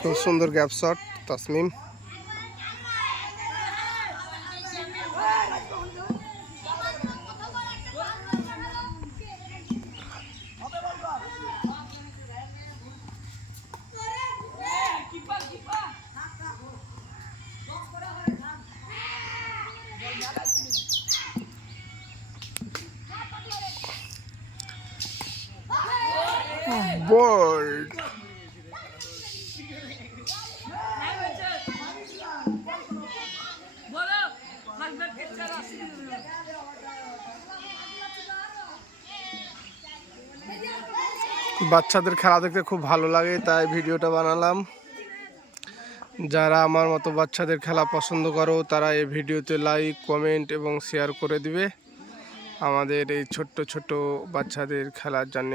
খুব সুন্দর gap shot Tasmim. বল বাচ্চাদের খেলা দেখতে খুব ভালো লাগে, তাই ভিডিওটা বানালাম। যারা আমার মতো বাচ্চাদের খেলা পছন্দ করো তারা এই ভিডিওতে লাইক, কমেন্ট এবং শেয়ার করে দিবে। আমাদের এই ছোট্ট ছোট্ট বাচ্চাদের খেলার জন্য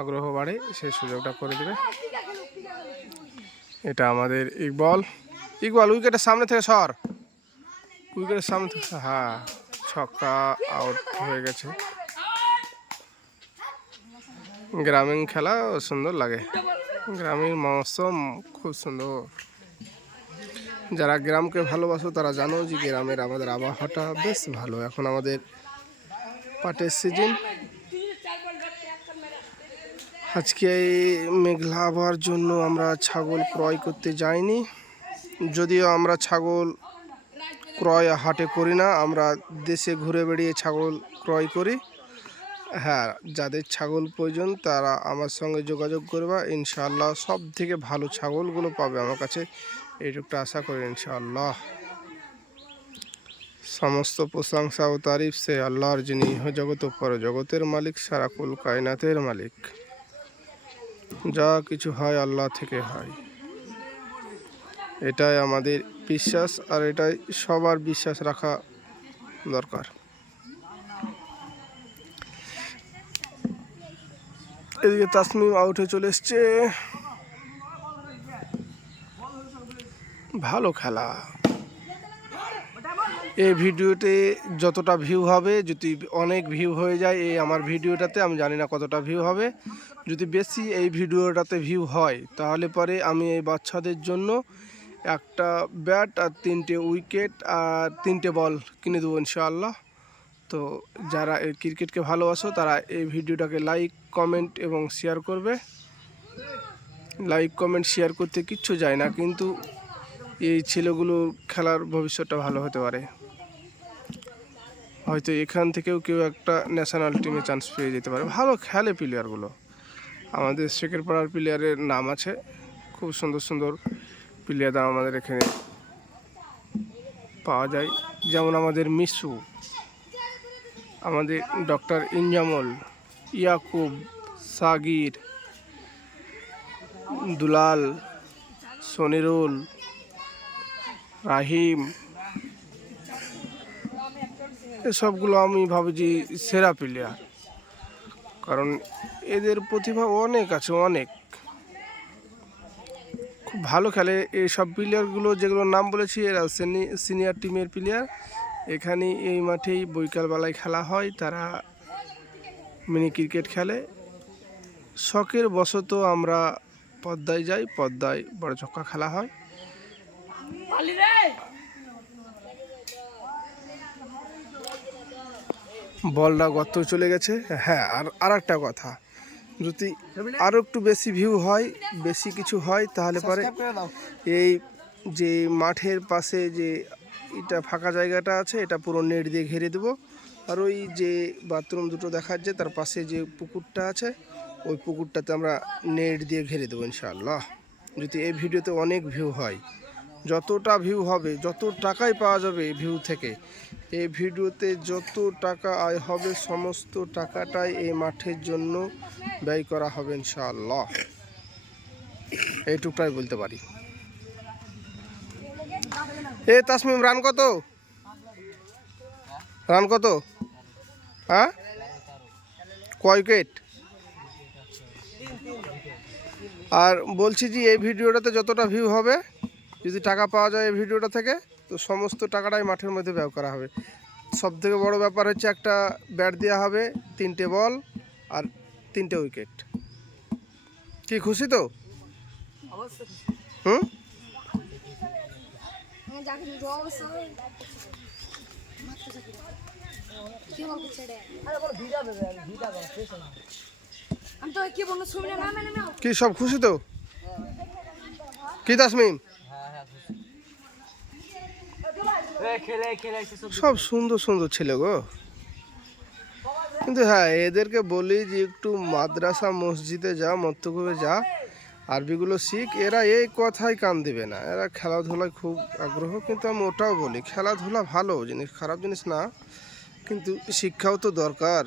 আগ্রহ বাড়ে, সেই সুযোগটা করে দেবে। এটা আমাদের ইকবাল। ইকবাল উইকেটের সামনে থেকে সর, উইকেটের সামনে থেকে। হ্যাঁ, ছক্কা, আউট হয়ে গেছে। গ্রামীণ খেলা সুন্দর লাগে, গ্রামীণ মৌসুম খুব সুন্দর। যারা গ্রামকে ভালোবাসো তারা জানো যে গ্রামের আমাদের আবহাওয়াটা বেশ ভালো। এখন আমাদের পাটের সিজন। আজকে এই মেঘলা আবহাওয়ার জন্য আমরা ছাগল ক্রয় করতে যাইনি, যদিও আমরা ছাগল ক্রয় হাটে করি না, আমরা দেশে ঘুরে বেড়িয়ে ছাগল ক্রয় করি। হ্যাঁ, যাদের ছাগল প্রয়োজন তারা আমার সঙ্গে যোগাযোগ করবা, ইনশাআল্লাহ সব থেকে ভালো ছাগলগুলো পাবে আমার কাছে, এইটুকটা আশা করি ইনশাআল্লাহ। সমস্ত প্রশংসা ও তারিফ সে আল্লাহর, যিনি জগত পর জগতের মালিক, সারা কুল কায়নাতের মালিক। যা কিছু হয় আল্লাহ থেকে হয়, এটাই আমাদের বিশ্বাস, আর এটাই সবার বিশ্বাস রাখা দরকার। এদিকে তাসমিম আউটে চলে এসছে। ভালো খেলা। এই ভিডিওতে যতটা ভিউ হবে, যদি অনেক ভিউ হয়ে যায় এই আমার ভিডিওটাতে, আমি জানি না কতটা ভিউ হবে, যদি বেশি এই ভিডিওটাতে ভিউ হয় তাহলে পরে আমি এই বাচ্চাদের জন্য একটা ব্যাট আর 3টে উইকেট আর 3টে বল কিনে দেবো ইনশাআল্লাহ। তো যারা এই ক্রিকেটকে ভালোবাসো তারা এই ভিডিওটাকে লাইক, কমেন্ট এবং শেয়ার করবে। লাইক, কমেন্ট, শেয়ার করতে কিচ্ছু যায় না, কিন্তু এই ছেলেগুলোর খেলার ভবিষ্যৎটা ভালো হতে পারে। হয়তো এখান থেকেও কেউ একটা ন্যাশনাল টিমে চান্স পেয়ে যেতে পারে। ভালো খেলে প্লেয়ারগুলো, আমাদের শেখেরপাড়ার প্লেয়ারের নাম আছে, খুব সুন্দর সুন্দর প্লেয়ার আমাদের এখানে পাওয়া যায়। যেমন আমাদের মিশু, আমাদের ডক্টর ইনজামুল, ইয়াকুব, সাগির, দুলাল, সনিরুল, রাহিম, এসবগুলো আমি ভাবি যে সেরা প্লেয়ার, কারণ এদের প্রতিভা অনেক আছে, অনেক খুব ভালো খেলে। এইসব প্লেয়ারগুলো যেগুলোর নাম বলেছি এরা সিনিয়র টিমের প্লেয়ার। এখানে এই মাঠেই বৈকালবেলায় খেলা হয়, তারা মিনি ক্রিকেট খেলে। শখের বশত আমরা পদ্মায় যাই, পদ্মায় বড় ছক্কা খেলা হয়। বলটা গর্ত চলে গেছে। হ্যাঁ, আর একটা কথা, যদি আরও একটু বেশি ভিউ হয়, বেশি কিছু হয়, তাহলে পরে এই যে মাঠের পাশে যে এটা ফাঁকা জায়গাটা আছে এটা পুরো নেট দিয়ে ঘিরে দেবো। আর ওই যে বাথরুম দুটো দেখাচ্ছে তার পাশে যে পুকুরটা আছে ওই পুকুরটাতে আমরা নেট দিয়ে ঘিরে দেবো ইনশাআল্লাহ, যদি এই ভিডিওতে অনেক ভিউ হয়। যতটা ভিউ হবে, যত টাকাই পাওয়া যাবে এই ভিউ থেকে, এই ভিডিওতে যত টাকা আয় হবে সমস্ত টাকাটাই এই মাঠের জন্য ব্যয় করা হবে ইনশাআল্লাহ, এইটুকটাই বলতে পারি। এ তাসমিম, রান কত? রান কত? হ্যাঁ, কয় উইকেট? আর বলছি যে এই ভিডিওটাতে যতটা ভিউ হবে, যদি টাকা পাওয়া যায় এই ভিডিওটা থেকে, তো সমস্ত টাকাটাই মাঠের মধ্যে ব্যয় করা হবে। সবথেকে বড় ব্যাপার হচ্ছে একটা ব্যাট দেওয়া হবে, 3টে বল আর 3টে উইকেট। কি খুশি তো? হুম, কি সব খুশি তো? কি তাসমিম, সব সুন্দর সুন্দর ছেলে গো। কিন্তু হ্যাঁ, এদেরকে বলি যে একটু মাদ্রাসা মসজিদে যা, মত্তকবে যা, আরবিগুলো শিখ। এরা এই কথাই কান দেবে না, এরা খেলাধুলায় খুব আগ্রহ। কিন্তু আমি ওটাও বলি, খেলাধুলা ভালো জিনিস, খারাপ জিনিস না, কিন্তু শিক্ষাও তো দরকার।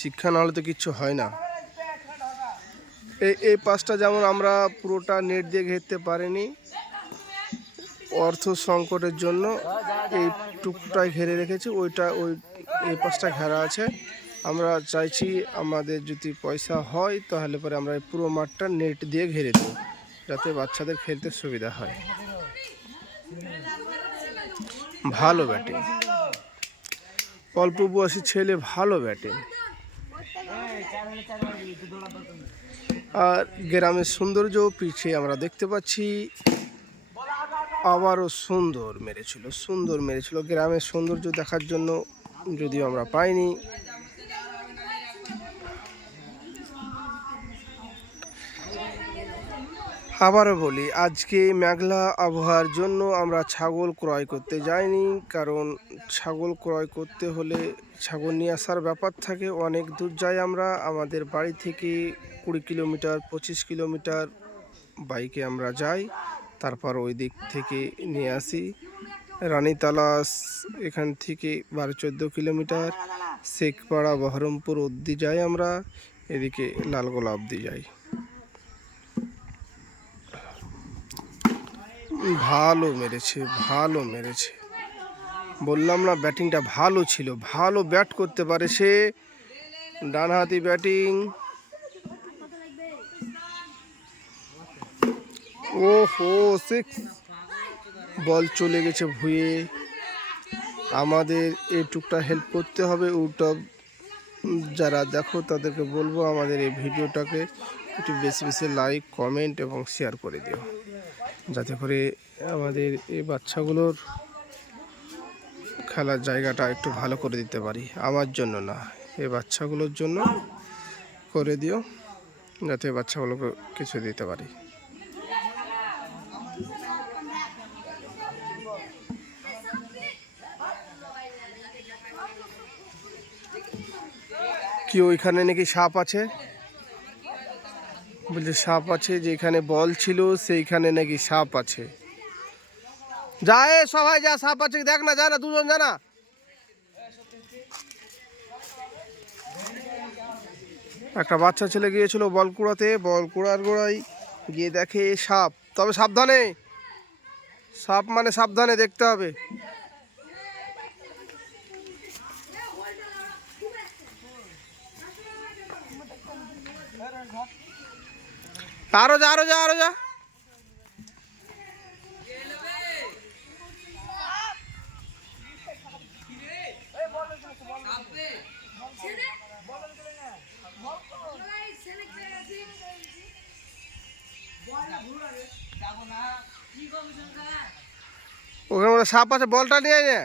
শিক্ষা না হলে তো কিচ্ছু হয় না। এই পাশটা যেমন আমরা পুরোটা নেট দিয়ে ঘেরতে পারিনি, অর্থ সংকটের জন্য এই টুকটায় ঘিরে রেখেছি, এই পাশটা ঘেরা আছে। আমরা চাইছি আমাদের যদি পয়সা হয় তাহলে পরে আমরা এই পুরো মাঠটা নেট দিয়ে ঘিরে দেব, যাতে বাচ্চাদের খেলতে সুবিধা হয়। ভালো ব্যাটিং, অল্প বয়সী ছেলে, ভালো ব্যাটিং। আর গ্রামের সৌন্দর্য পিছিয়ে আমরা দেখতে পাচ্ছি। আবারও সুন্দর মেরেছিল। গ্রামের সৌন্দর্য দেখার জন্য যদিও আমরা পাইনি। আবারও বলি, আজকে মেঘলা আবহাওয়ার জন্য আমরা ছাগল ক্রয় করতে যাইনি, কারণ ছাগল ক্রয় করতে হলে ছাগল নিয়ে আসার ব্যাপার থাকে। অনেক দূর যাই আমরা, আমাদের বাড়ি থেকে 20 কিলোমিটার 25 কিলোমিটার বাইকে আমরা যাই, তারপর ওই দিক থেকে নিয়ে আসি। রানীতালাস এখান থেকে 12-14 কিলোমিটার, শেখপাড়া বহরমপুর অবধি যাই আমরা, এদিকে লালগোলা অবধি যাই। ভালো মেরেছে, বললাম না ব্যাটিংটা ভালো ছিল, ভালো ব্যাট করতে পারে সে, ডানহাতি ব্যাটিং। ওহো, 6, বল চলে গেছে ভুঁয়ে। আমাদের এইটুকটা হেল্প করতে হবে। ইউটিউব যারা দেখো তাদেরকে বলবো আমাদের এই ভিডিওটাকে একটু বেশি বেশি লাইক, কমেন্ট এবং শেয়ার করে দিও, যাতে করে আমাদের এই বাচ্চাগুলোর খেলার জায়গাটা একটু ভালো করে দিতে পারি। আমার জন্য না, এই বাচ্চাগুলোর জন্য করে দিও, যাতে বাচ্চাগুলোকে কিছু দিতে পারি। কি ওইখানে নাকি সাপ আছে? বলছে সাপ আছে, যেখানে বল ছিল সেইখানে নাকি সাপ আছে। যা, এ সবাই যা, সাপ আছে দেখ না, যা না, দুজন জানা। একটা বাচ্চা ছেলে গিয়েছিল বল কুড়াতে, বল কুড়ার গোড়ায় গিয়ে দেখে সাপ। তবে সাবধানে, সাপ মানে সাবধানে দেখতে হবে। আরো যা, আরো যা, আরো যা। ওখানে মধ্যে সাপ আছে, বলটা নিয়ে নে।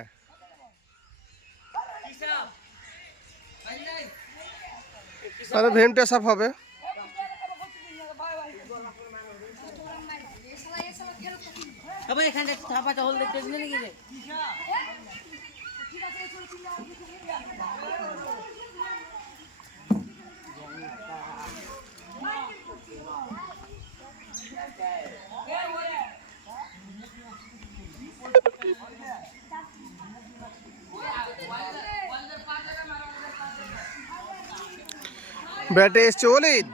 তাহলে ভেমটা সাপ হবে। এখানে ছাপাটা হল দেখতে নাকি রে? ব্যাটে এসছে ওলিদ।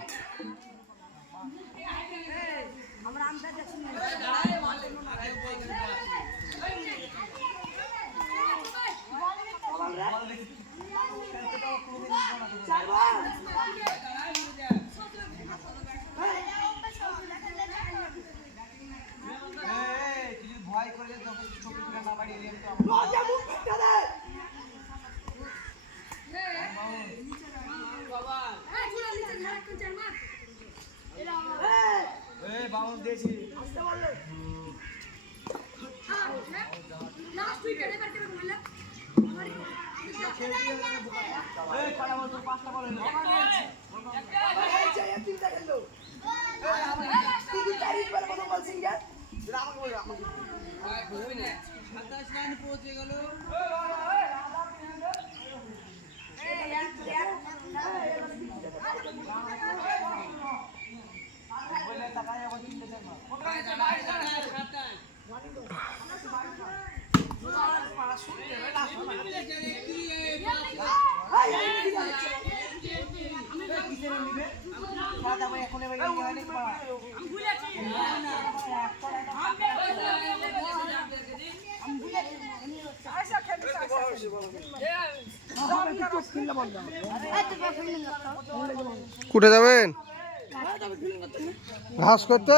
কোথায় যাবেন? ঘাস করতে।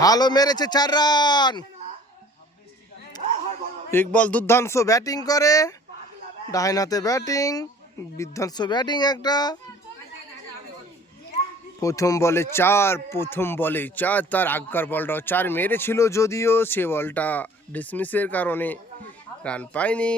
ভালো মেরেছে 4 রান। ইকবাল দুর্দান্ত ব্যাটিং করে, ডাইন হাতে ব্যাটিং, বিধ্বংস ব্যাটিং একটা। প্রথম বলে 4, তার আগকার বলটাও 4 মেরেছিল, যদিও সে বলটা ডিসমিসের কারণে রান পায়নি।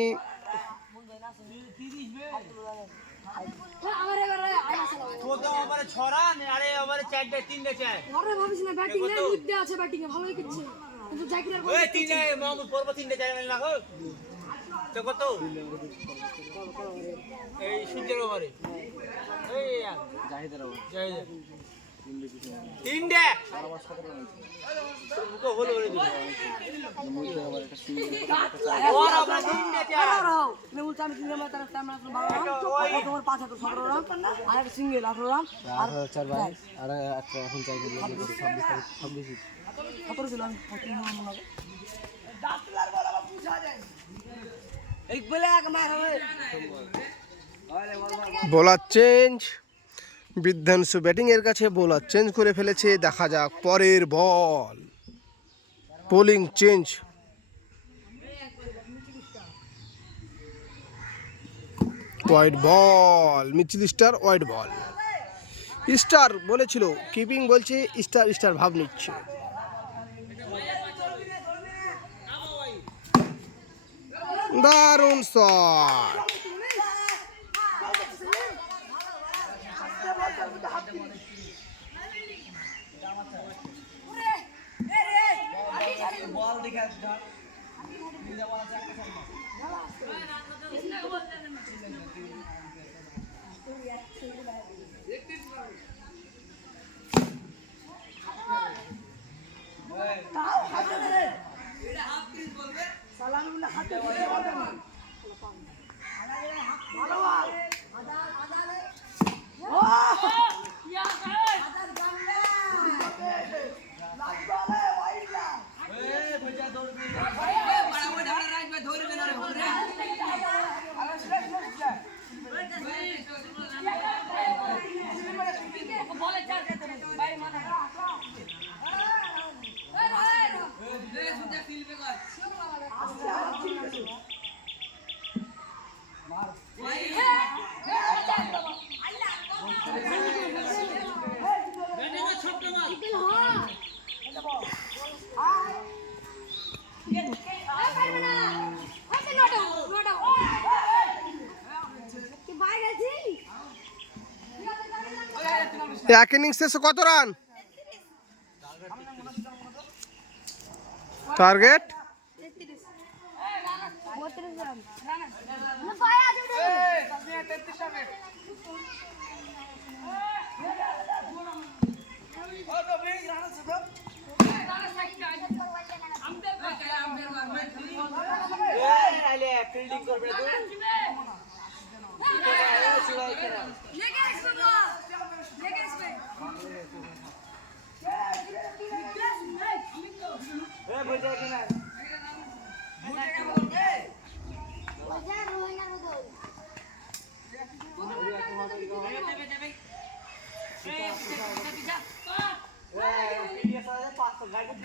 বোলার চেঞ্জ, বিধ্বংস ব্যাটিং এর কাছে বোলার চেঞ্জ করে ফেলেছে। দেখা যাক পরের বল। Bowling change, white ball, Mitchell star white ball. Star বলেছিল, কিপিং বলছে স্টার ভাব নিচ্ছে। দারুণ শট। এক ইনিংস শেষে কত রান টার্গেট?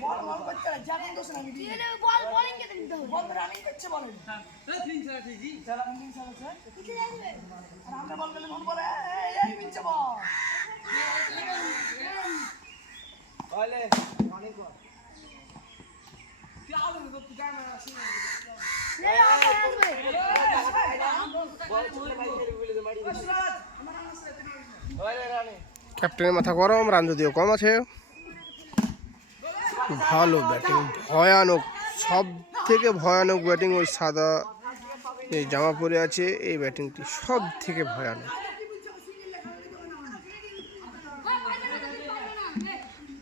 বল বোলিং কে দিতে হবে বল রানিং করছে বলেন হ্যাঁ তিন চার ঠিকই চার তিন চার আছে কিছু যাবে আর আমরা বল করলে মন বলে এই মিছে বল বলে পানি কর কি আলো তো ক্যামেরা আছে লে আসবে বল চলে ভাই বলে দে মারি ওরে রানি ক্যাপ্টেনের মাথা গরম, রান যদিও কম আছে। ভালো ব্যাটিং, ভয়ানক, সব থেকে ভয়ানক ব্যাটিং। ওই সাদা এই জামা পরে আছে, এই ব্যাটিংটি সব থেকে ভয়ানক।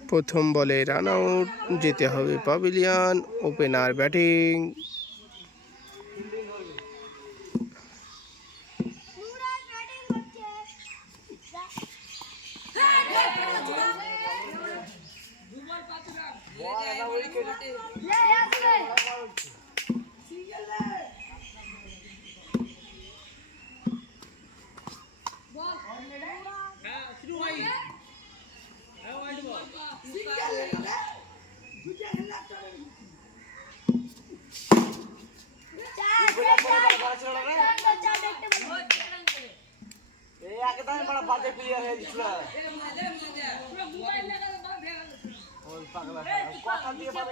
প্রথম বলে রান আউট, যেতে হবে প্যাভিলিয়ন। ওপেনার ব্যাটিং, এই আগে তাই বড় বাজে প্লেয়ার হয়ে গেছিল ওই পাগলা কথা দিয়ে পাবে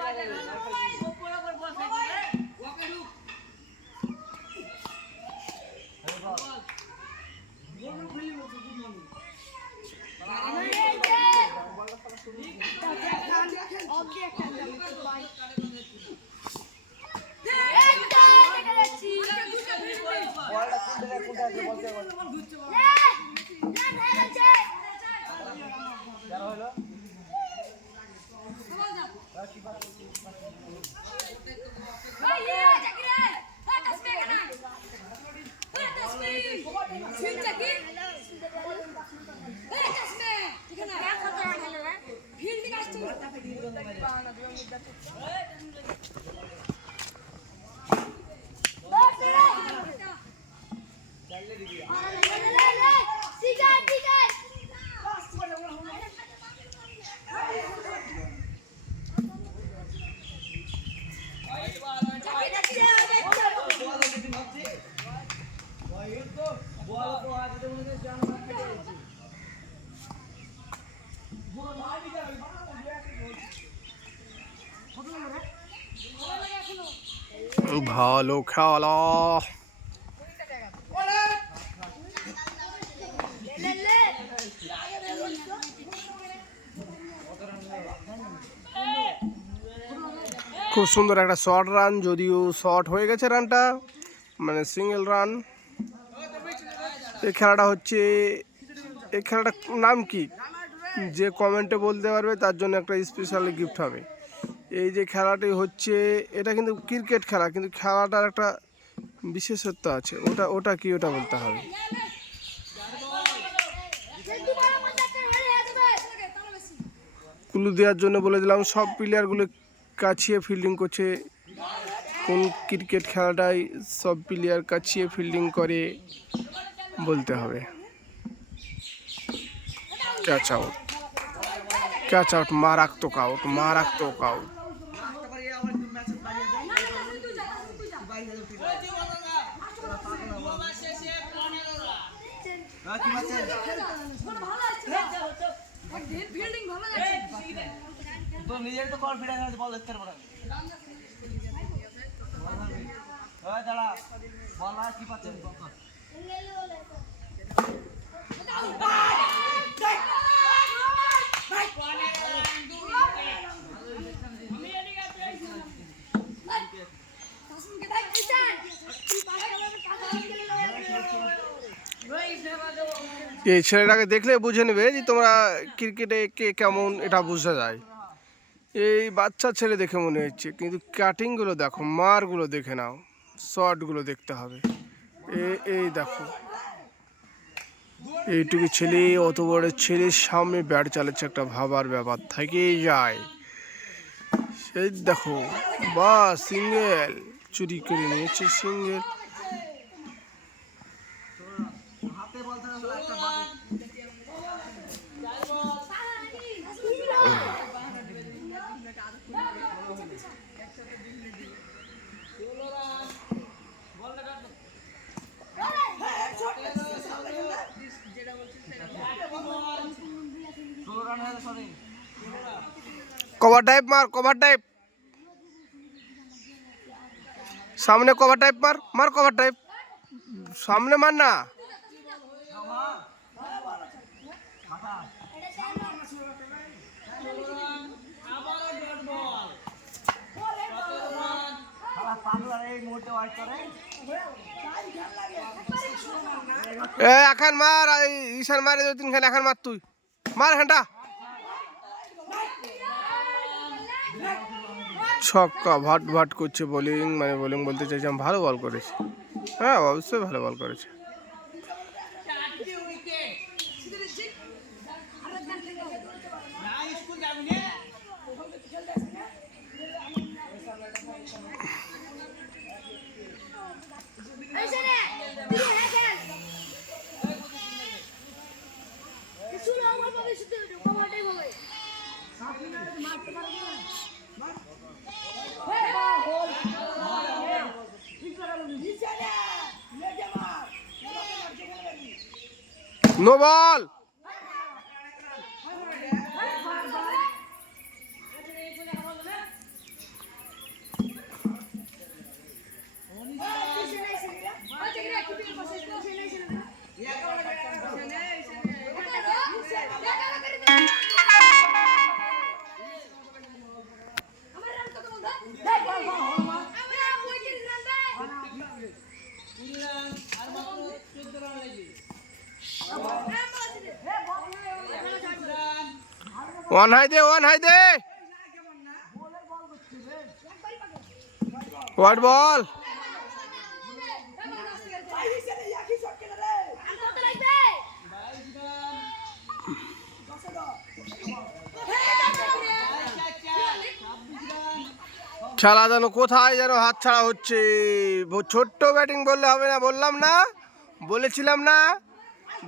ভালো খেলা। খুব সুন্দর একটা শর্ট রান, যদিও শর্ট হয়ে গেছে রানটা, মানে সিঙ্গেল রান। এই খেলাটা হচ্ছে, এই খেলাটার নাম কি যে কমেন্টে বলতে পারবে তার জন্য একটা স্পেশাল গিফট হবে। এই যে খেলাটি হচ্ছে, এটা কিন্তু ক্রিকেট খেলা, কিন্তু খেলাটার একটা বিশেষত্ব আছে। ওটা কি, ওটা বলতে হবে। ক্লু দেওয়ার জন্য বলে দিলাম, সব প্লেয়ারগুলো কাছিয়ে ফিল্ডিং করছে। কোন ক্রিকেট খেলাটাই সব প্লেয়ার কাছিয়ে ফিল্ডিং করে বলতে হবে। ক্যাচ আউট, ক্যাচ আউট, মারাত্মক আউট, মারাত্মক আউট। তো নিজের তো কনফিডেন্স আছে, বল দেখতে পারো ওই দাঁড়া বল আর কি পাচ্ছেন এই ছেলেটাকে দেখলে বুঝে নেবে যে তোমরা ক্রিকেটে কে কেমন, এটা বোঝা যায়। এই বাচ্চা ছেলে দেখে মনে হচ্ছে, কিন্তু কাটিংগুলো দেখো, মারগুলো দেখে নাও, শটগুলো দেখতে হবে। এই দেখো, এইটুকু ছেলে অত বড় ছেলের সামনে ব্যাট চালাচ্ছে, একটা ভাবার ব্যাপার থেকেই যায়। সেই দেখো, বা সিঙ্গেল চুরি করে নিয়েছে, সিঙ্গেল। কভার টাইপ মার, কভার টাইপ। সামনে কভার টাইপ মার, মার কভার টাইপ। সামনে মার না। এখন মার, ঈশান মারে 2-3 খান, এখন মার তুই, মার ঘন্টা। ছক্কা, ভাট ভাট করছে বোলিং, মানে বোলিং বলতে চাইছিলাম, ভালো বল করেছে। হ্যাঁ অবশ্যই ভালো বল করেছে। No ball. ওয়ান হাই দে, ওয়ান হাই দে। White ball. খেলা যেন কোথায় যেন হাত ছাড়া হচ্ছে। ছোট্ট ব্যাটিং বললে হবে না, বললাম না, বলেছিলাম না।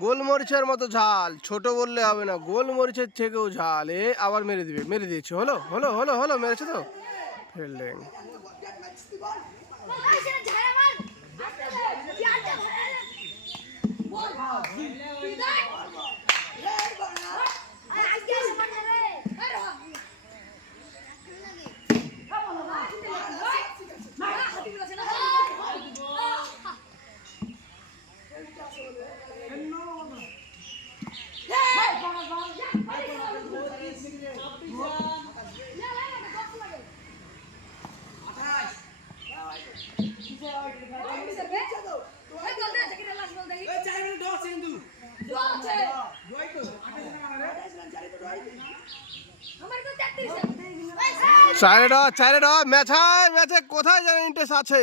গোলমরিচের মতো ঝাল, ছোট বললে হবে না, গোলমরিচের থেকেও ঝাল। এ আবার মেরে দিবে, মেরে দিয়েছে। হলো হলো হলো হলো, মেরেছে তো। ফিল্ডিং চারে ড ম্যাচ হয়, ম্যাচে কোথায় যেন ইন্টারেস্ট আছে।